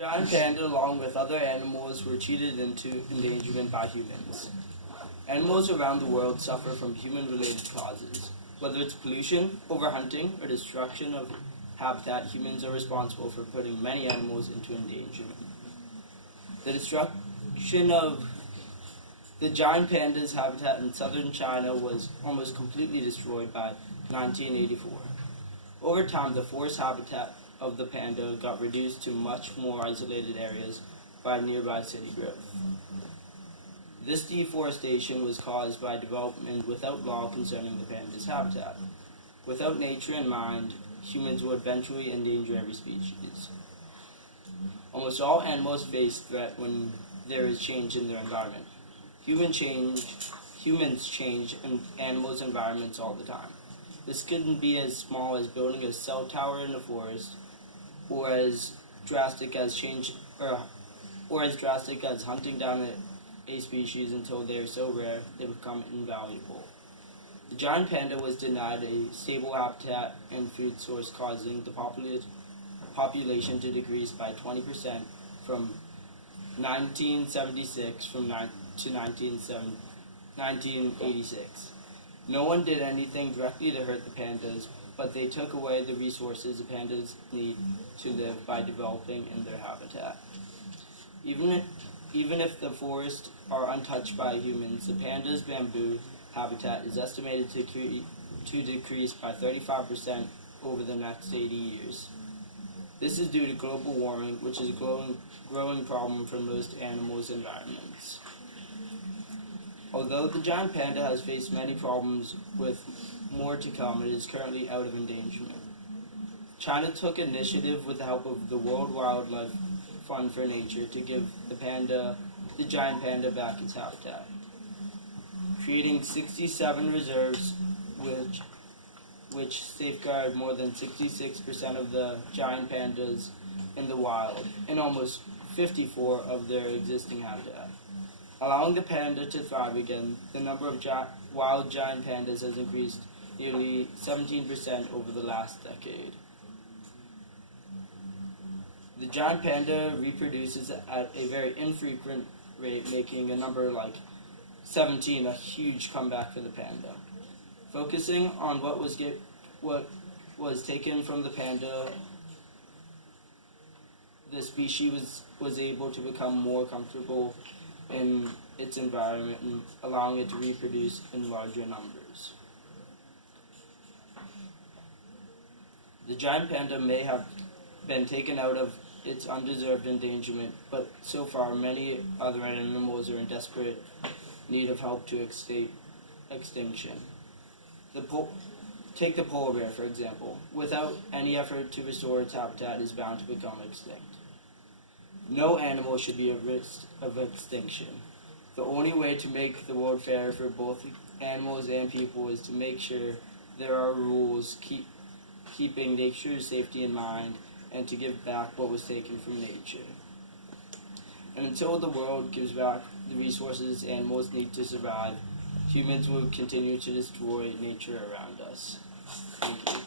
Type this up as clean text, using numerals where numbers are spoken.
Giant panda, along with other animals, were cheated into endangerment by humans. Animals around the world suffer from human-related causes. Whether it's pollution, overhunting, or destruction of habitat, humans are responsible for putting many animals into endangerment. The destruction of the giant panda's habitat in southern China was almost completely destroyed by 1984. Over time, the forest habitat of the panda got reduced to much more isolated areas by nearby city growth. This deforestation was caused by development without law concerning the panda's habitat. Without nature in mind, humans would eventually endanger every species. Almost all animals face threat when there is change in their environment. Humans change animals' environments all the time. This can be as small as building a cell tower in a forest, or as drastic as hunting down a species until they are so rare they become invaluable. The giant panda was denied a stable habitat and food source, causing the population to decrease by 20% from 1976 to 1986. No one did anything directly to hurt the pandas, but they took away the resources the pandas need to live by developing in their habitat. Even if the forests are untouched by humans, the panda's bamboo habitat is estimated to decrease by 35% over the next 80 years. This is due to global warming, which is a growing problem for most animals' environments. Although the giant panda has faced many problems with more to come, it is currently out of endangerment. China took initiative with the help of the World Wildlife Fund for Nature to give the giant panda back its habitat, creating 67 reserves which safeguard more than 66% of the giant pandas in the wild and almost 54% of their existing habitat. Allowing the panda to thrive again, the number of wild giant pandas has increased nearly 17% over the last decade. The giant panda reproduces at a very infrequent rate, making a number like 17 a huge comeback for the panda. Focusing on what was taken from the panda, the species was able to become more comfortable in its environment and allowing it to reproduce in larger numbers. The giant panda may have been taken out of its undeserved endangerment, but so far many other animals are in desperate need of help to extinction. Take the polar bear, for example. Without any effort to restore its habitat, it is bound to become extinct. No animal should be at risk of extinction. The only way to make the world fair for both animals and people is to make sure there are rules keeping nature's safety in mind, and to give back what was taken from nature. And until the world gives back the resources animals need to survive, humans will continue to destroy nature around us. Thank you.